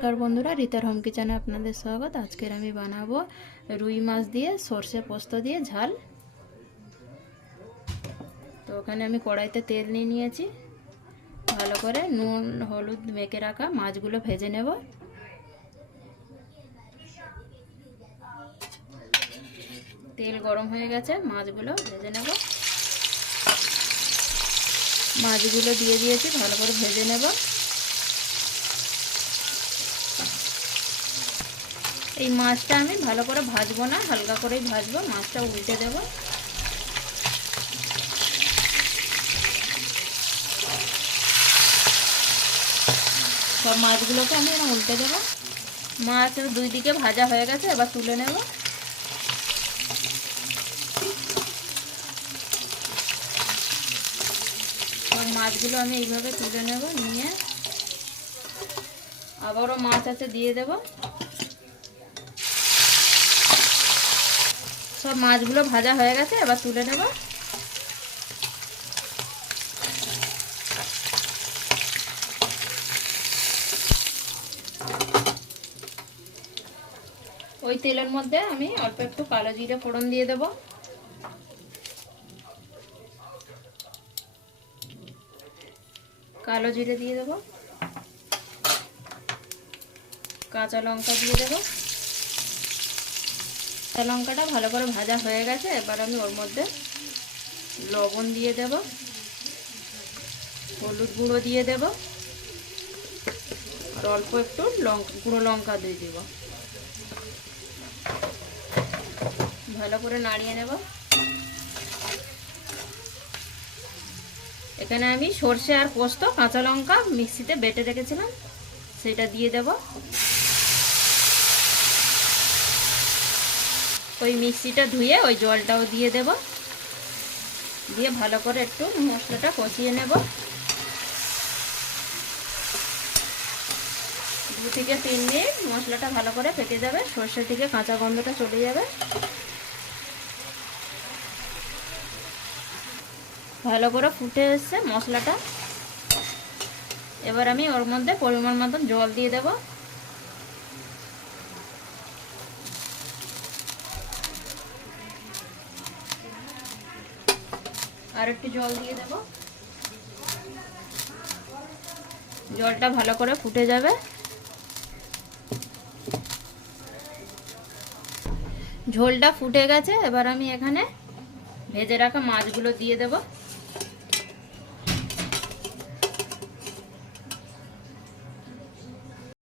नमस्कार बंधुरा रीतार होम किचेने आपनादेर स्वागत। आजकेर आमी बानाबो रुई माछ दिए सर्षे पोस्त दिए झाल। तो ओखाने आमी कड़ाईते तेल निये नियेछि, भालो करे नुन हलुद मेखे राखा माछगुलो भेजे नेब। तेल गरम हये गेछे, माछगुलो भेजे नेब। माछगुलो दिए दिएछि, भालो करे भेजे नेब। এই মাছটা আমি ভালো করে ভাজবো না, হালকা করেই ভাজবো। মাছটা উল্টে দেব। সব মাছগুলোকে আমি এরকম উল্টে দেব। মাছের দুই দিকে ভাজা হয়ে গেছে, এবার তুলে নেব। সব মাছগুলো আমি এইভাবে তুলে নেব, নিয়ে আবারও মাছ আছে দিয়ে দেব। सब মাছগুলো ভাজা হয়ে গেছে, এবার তুলে নেব। ওই তেলের মধ্যে আমি অল্প একটু কালো জিরে ফোড়ন দিয়ে দেব। কালো জিরে দিয়ে দেব, কাঁচা লঙ্কা দিয়ে দেব। লঙ্কাটা ভালো করে ভাজা হয়ে গেছে, এবার আমি ওর মধ্যে লবণ দিয়ে দেব, হলুদ গুঁড়ো দিয়ে দেব, আর অল্প একটু গুঁড়ো লঙ্কা দিয়ে দেব। ভালো করে নাড়িয়ে নেব। এখানে আমি সরষে আর পোস্ত কাঁচা লঙ্কা মিক্সিতে বেটে রেখেছিলাম, সেটা দিয়ে দেব। ওই মিক্সিটা ধুয়ে ওই জলটাও দিয়ে দেব, দিয়ে ভালো করে একটু মশলাটা কষিয়ে নেব। 2 থেকে 3 মিনিট মশলাটা ভালো করে পেকে যাবে, সরষে থেকে কাঁচা গন্ধটা চলে যাবে। ভালো করে ফুটে এসেছে মশলাটা, এবার আমি ওর মধ্যে পরিমাণ মতন জল দিয়ে দেব। আর একটু জল দিয়ে দেব। জলটা ভালো করে ফুটে যাবে। ঝোলটা ফুটে গেছে, এবার আমি এখানে ভেজে রাখা মাছগুলো দিয়ে দেব।